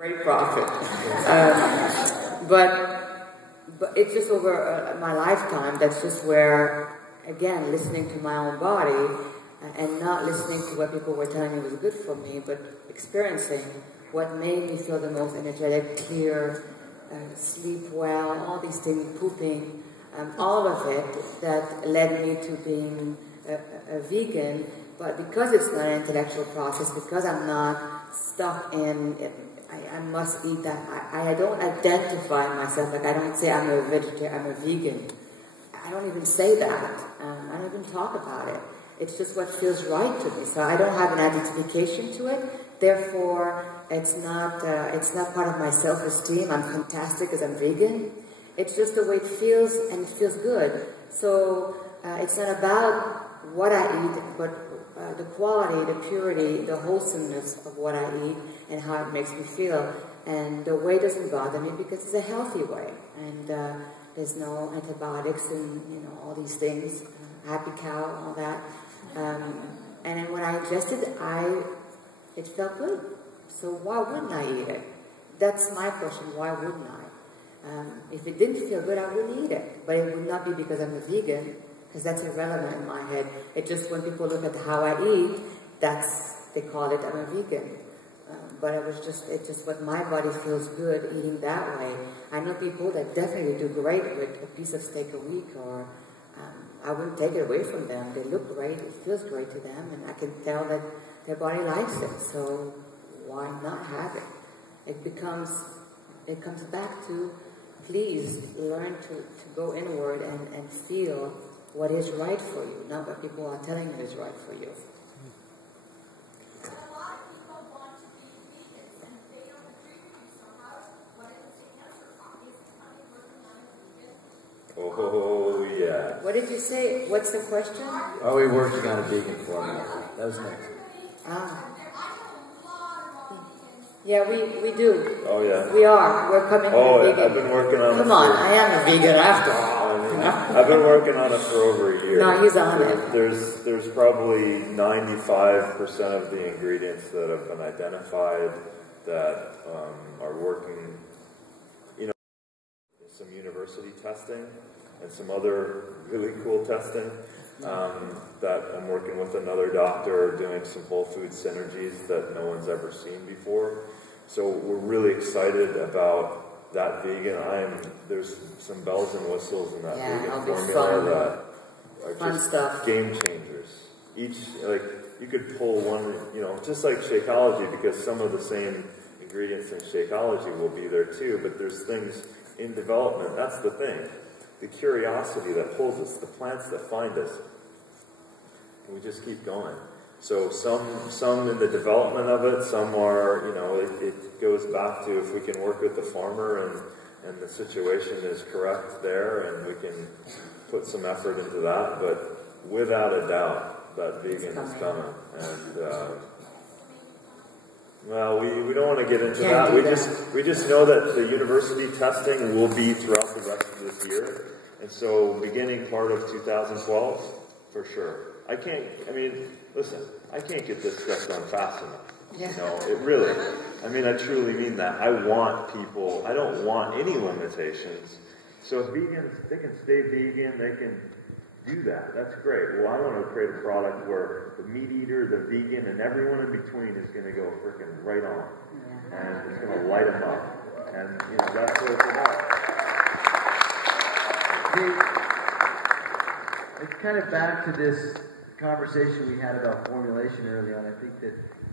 Great profit. But it's just over my lifetime, that's just where, again, listening to my own body and not listening to what people were telling me was good for me, but experiencing what made me feel the most energetic, clear, sleep well, all these things, pooping, all of it that led me to being a vegan. But because it's not an intellectual process, because I'm not stuck in, I must eat that, I don't identify myself, like I don't say I'm a vegetarian, I'm a vegan. I don't even say that. I don't even talk about it. It's just what feels right to me. So I don't have an identification to it. Therefore, it's not part of my self-esteem. I'm fantastic because I'm vegan. It's just the way it feels, and it feels good. So it's not about what I eat, but the quality, the purity, the wholesomeness of what I eat and how it makes me feel. And the way doesn't bother me because it's a healthy way. And there's no antibiotics and, you know, all these things, happy cow, all that. And then when I ingested it, it felt good. So why wouldn't I eat it? That's my question, why wouldn't I? If it didn't feel good, I wouldn't eat it. But it would not be because I'm a vegan, because that's irrelevant in my head. It just, when people look at how I eat, they call it, I'm a vegan. But it's just what my body feels good eating that way. I know people that definitely do great with a piece of steak a week, or I wouldn't take it away from them. They look great, it feels great to them, and I can tell that their body likes it. So why not have it? It comes back to, please learn to go inward and feel what is right for you, not what people are telling you is right for you. Oh, yeah. What did you say? What's the question? Are we working on a vegan formula? That was next. Yeah, we do. Oh, yeah. We are. We're coming with a vegan. I've been working on it. Come on, I am a vegan after all. I've been working on it for over a year. No, he's on it. There's probably 95% of the ingredients that have been identified that are working. You know, some university testing and some other really cool testing that I'm working with another doctor doing some whole food synergies that no one's ever seen before. So we're really excited about that vegan. There's some bells and whistles in that vegan formula that are just game changers. You could pull one, you know, just like Shakeology, because some of the same ingredients in Shakeology will be there too, but there's things in development. That's the thing. The curiosity that pulls us, the plants that find us. And we just keep going. So some in the development of it, some are, you know, it goes back to if we can work with the farmer and the situation is correct there and we can put some effort into that. But without a doubt, that vegan is coming. And well, we don't want to get into that. We just know that the university testing will be throughout the rest of this year. And so beginning part of 2012, for sure. I can't get this stuff done fast enough. Yeah. You know, it really, I truly mean that. I don't want any limitations. So if vegans, they can stay vegan, they can do that. That's great. Well, I want to create a product where the meat eater, the vegan, and everyone in between is going to go freaking right on. Yeah. And it's going to light them up. And, you know, that's what it's about. It's kind of back to this conversation we had about formulation early on. I think that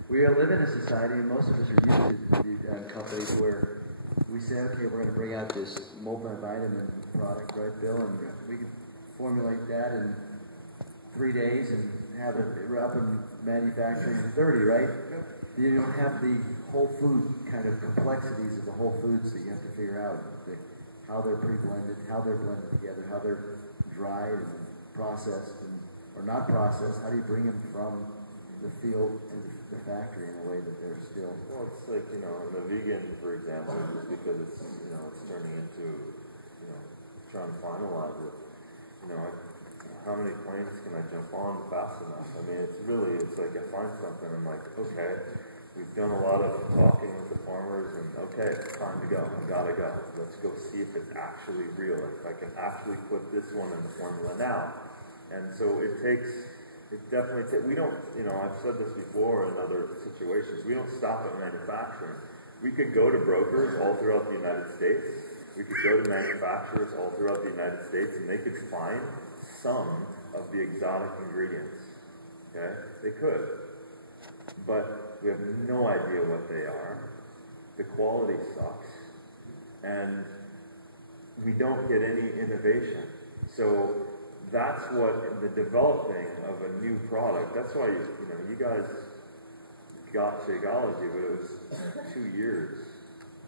we live in a society, and most of us are used to companies where we say, okay, we're going to bring out this multivitamin product, right, Bill? And we can formulate that in 3 days and have it up and manufacturing in 30, right? You don't have the whole food kind of complexities of the whole foods that you have to figure out. How they're pre-blended, how they're blended together, how they're dried and processed or not processed. How do you bring them from the field to the factory in a way that they're still... Well, it's like, you know, the vegan, for example, just because it's, you know, it's turning into, you know, trying to finalize it. You know, how many planes can I jump on fast enough? It's like I find something, I'm like, okay, We've done a lot of talking with the farmers, and okay, it's time to go. I gotta go. Let's go see if it's actually real. If I can actually put this one in the formula now. And so it definitely takes, we don't, I've said this before in other situations, we don't stop at manufacturing. We could go to brokers all throughout the United States. We could go to manufacturers all throughout the United States, and they could find some of the exotic ingredients. Okay? They could. But we have no idea what they are. The quality sucks. And we don't get any innovation. So that's what the developing of a new product, that's why you guys got Shakeology, but it was 2 years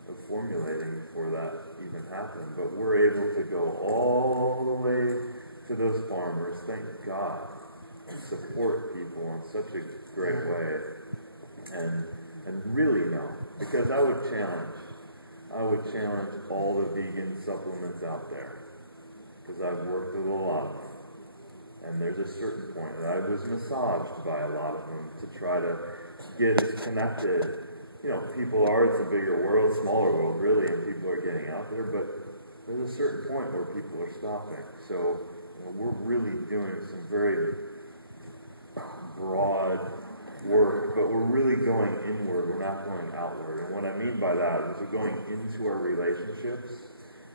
of formulating before that even happened. But we're able to go all the way to those farmers, thank God, and support people in such a great way. And really know, because I would challenge all the vegan supplements out there, because I've worked with a lot of them, and there's a certain point that I was massaged by a lot of them to try to get as connected. People are, it's a bigger world, smaller world really, and people are getting out there, but there's a certain point where people are stopping. So we're really doing some very broad work, but we're really going inward, we're not going outward. And what I mean by that is we're going into our relationships,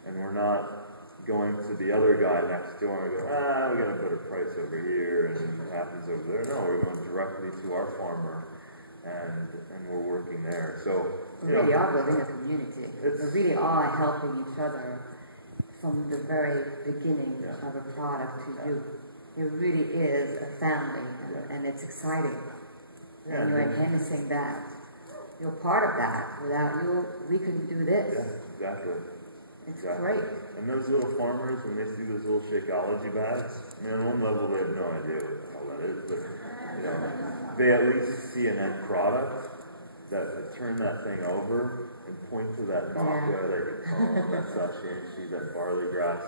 and we're not going to the other guy next door and go, we got a better price over here, and it happens over there. No, we're going directly to our farmer, and we're working there. So, we really are building a community. We really are helping each other from the very beginning of a product to you. It really is a family, and it's exciting. Yeah, and you're enhancing that. You're part of that. Without you, we couldn't do this. Yeah, exactly. It's great. And those little farmers, when they see those little Shakeology bags, on one level they have no idea what the hell that is, but they at least see an end product that turn that thing over and point to that maca that you call that sashimi, that barley grass.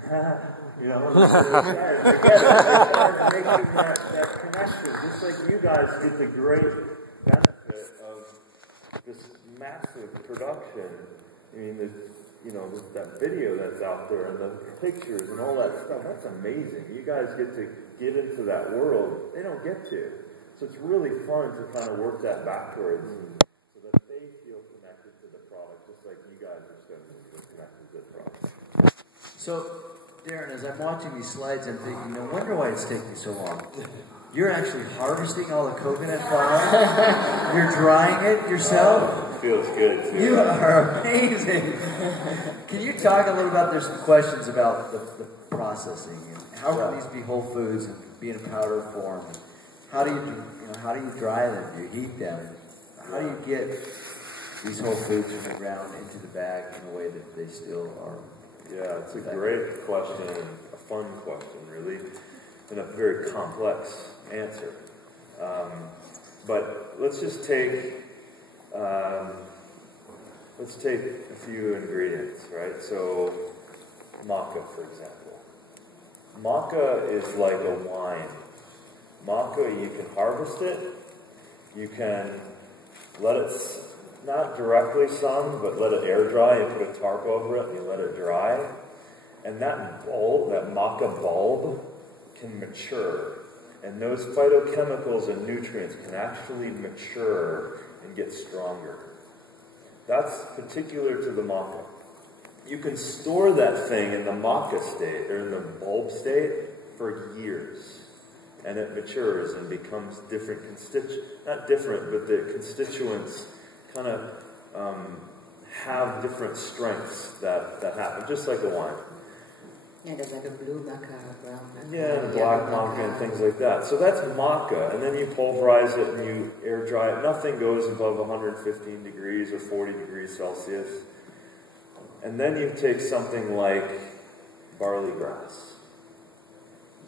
Making that connection, just like you guys get the great benefit of this massive production. That video that's out there and the pictures and all that stuff, that's amazing. You guys get to get into that world. They don't get to. So it's really fun to kind of work that backwards so that they feel connected to the product, just like you guys are starting to feel connected to the product. So, Darin, as I'm watching these slides, I'm thinking, no wonder why it's taking so long. You're actually harvesting all the coconut flour. You're drying it yourself. It feels good, too. You are amazing. Can you talk a little about, there's some questions about the processing, and how can these be whole foods and be in powder form? How do you dry them? Do you heat them? How do you get these whole foods from the ground into the bag in a way that they still are? Yeah, it's a great question, a fun question, really, and a very complex answer. But let's just take a few ingredients, right? So, maca, for example. Maca is like a wine. Maca, you can harvest it, you can let it, not directly sun, but let it air dry and put a tarp over it and you let it dry. And that bulb, that maca bulb, can mature. And those phytochemicals and nutrients can actually mature and get stronger. That's particular to the maca. You can store that thing in the maca state, or in the bulb state, for years. And it matures and becomes different not different, but the constituents kind of have different strengths that happen, just like a wine. Yeah, there's like a blue maca, brown maca. Yeah, and black maca and things like that. So that's maca, and then you pulverize it and you air dry it. Nothing goes above 115 degrees or 40 degrees Celsius. And then you take something like barley grass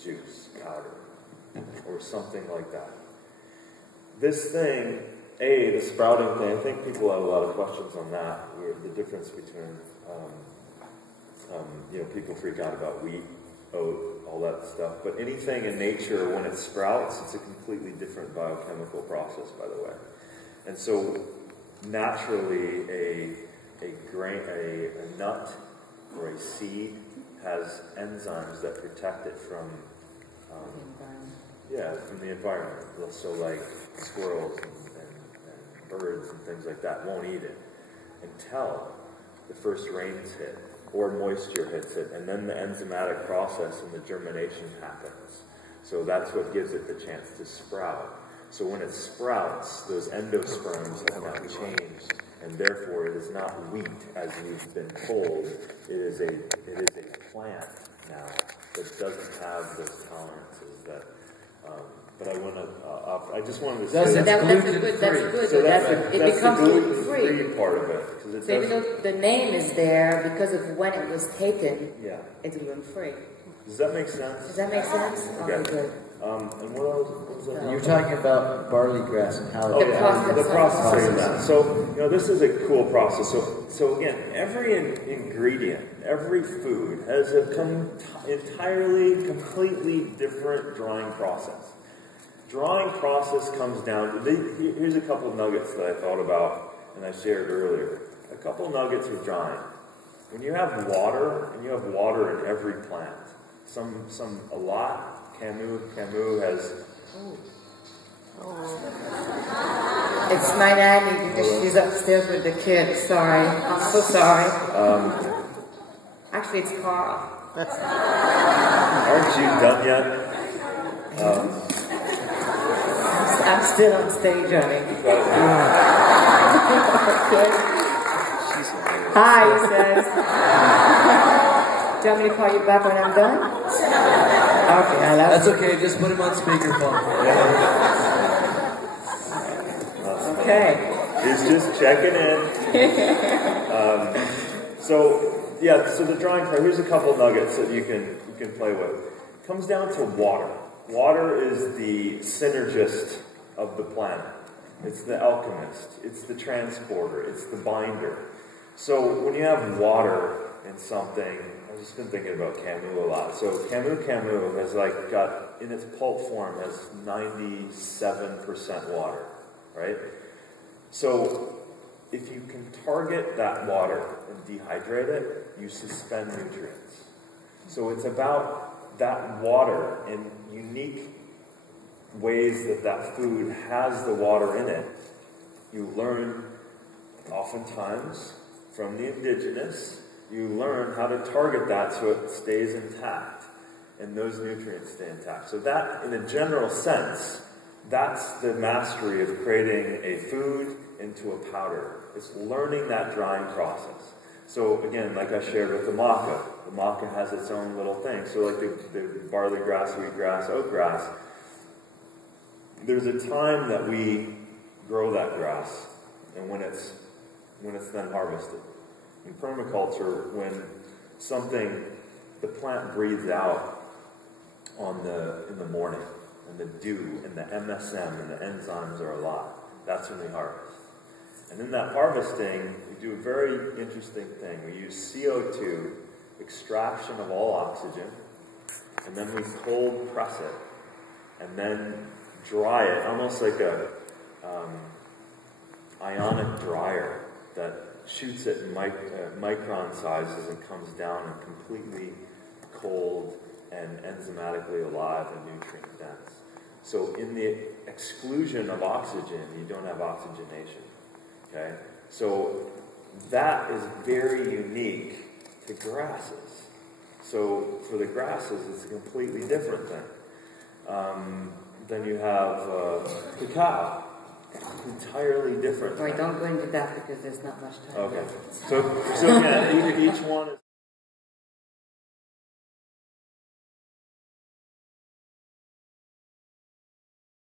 juice, powder, or something like that. This thing, the sprouting thing, I think people have a lot of questions on that, where the difference between, people freak out about wheat oat, all that stuff. But anything in nature, when it sprouts, it's a completely different biochemical process, by the way. And so naturally, a nut or a seed has enzymes that protect it from from the environment. So like squirrels and birds and things like that won't eat it until the first rains hit or moisture hits it, and then the enzymatic process and the germination happens. So that's what gives it the chance to sprout. So when it sprouts, those endosperms have now changed, and therefore it is not wheat as you've been told. It is a plant now that doesn't have those tolerances that. But I just wanted to say that's good. So it becomes gluten-free part of it. So even though the name is there because of when it was taken, it's gluten-free. Does that make sense? Does that make sense? Okay, good. And what else was that? You were talking about barley grass and how the process of that. So, this is a cool process. So again, every ingredient, every food has a completely different drying process. Drying process comes down to, here's a couple of nuggets that I thought about and I shared earlier. A couple of nuggets with drying. When you have water, and you have water in every plant, a lot. Camus has. It's my nanny. She's upstairs with the kids. Sorry, I'm so sorry. Actually, it's Carl. Aren't you done yet? I'm still on stage, honey. Hi, he says. Do you want me to call you back when I'm done? Okay, I love That's okay, just put him on speakerphone. Okay. He's just checking in. So the drying part, here's a couple nuggets that you can play with. It comes down to water. Water is the synergist of the plant. It's the alchemist. It's the transporter. It's the binder. So when you have water in something, I've just been thinking about Camus a lot. So Camus has got, in its pulp form, has 97% water, right? So if you can target that water and dehydrate it, you suspend nutrients. So it's about that water in unique ways that food has the water in it. You learn, oftentimes, from the indigenous, you learn how to target that so it stays intact and those nutrients stay intact. So that, in a general sense, that's the mastery of creating a food into a powder. It's learning that drying process. So again, like I shared with the maca has its own little thing. So like the barley grass, wheatgrass, oatgrass, there's a time that we grow that grass and when it's then harvested. In permaculture, when the plant breathes out in the morning, and the dew, and the MSM, and the enzymes are alive, that's when we harvest. And in that harvesting, we do a very interesting thing. We use CO2, extraction of all oxygen, and then we cold press it, and then dry it, almost like a ionic dryer that shoots it in micron sizes and comes down and completely cold and enzymatically alive and nutrient dense. So in the exclusion of oxygen, you don't have oxygenation. Okay? So that is very unique to grasses. So for the grasses, it's a completely different thing. Then you have cacao. Entirely different. All right, don't go into that because there's not much time. Okay. So again, each one is